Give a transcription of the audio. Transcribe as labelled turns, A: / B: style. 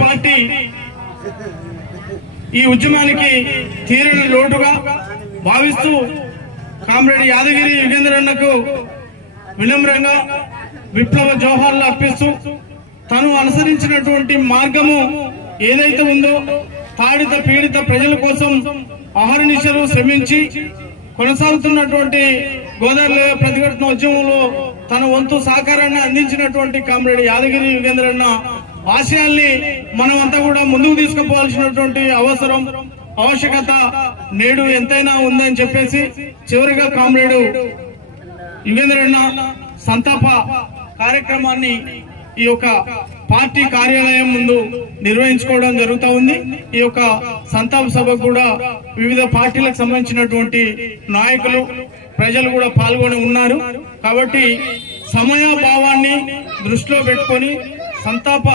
A: Party ఈ ఉద్యమానికి తీరిన లోటుగా భావిస్తూ కామ్రేడ్ యాదగిరి యుగేంద్రన్నకు వినమ్రంగా విప్లవ జోహార్లు అర్పిస్తూ తను అనుసరించినటువంటి మార్గము ఏదైతే ఉందో తాడిత పీడిత ప్రజల కోసం అహర్నిశలు శ్రమించి కొనసాగుతున్నటువంటి గోదావరి ప్రతిఘటన ఉద్యమంలో తన వంతు సహకారాన్ని అందించినటువంటి కామ్రేడ్ యాదగిరి యుగేంద్రన్న ఆశయాల్ని మనమంతా కూడా ముందుకు తీసుకుపోవాల్సినటువంటి అవసరం ఆవశ్యకత నేడు ఎంతైనా ఉందని చెప్పేసి చివరిగా కామ్రేడు యుగేంద్రన్న సంతాప కార్యక్రమాన్ని ఈ యొక్క పార్టీ కార్యాలయం ముందు నిర్వహించుకోవడం జరుగుతూ ఉంది. ఈ యొక్క సంతాప సభ కూడా వివిధ పార్టీలకు సంబంధించినటువంటి నాయకులు ప్రజలు కూడా పాల్గొని ఉన్నారు. కాబట్టి సమయాభావాన్ని దృష్టిలో పెట్టుకొని సంతాప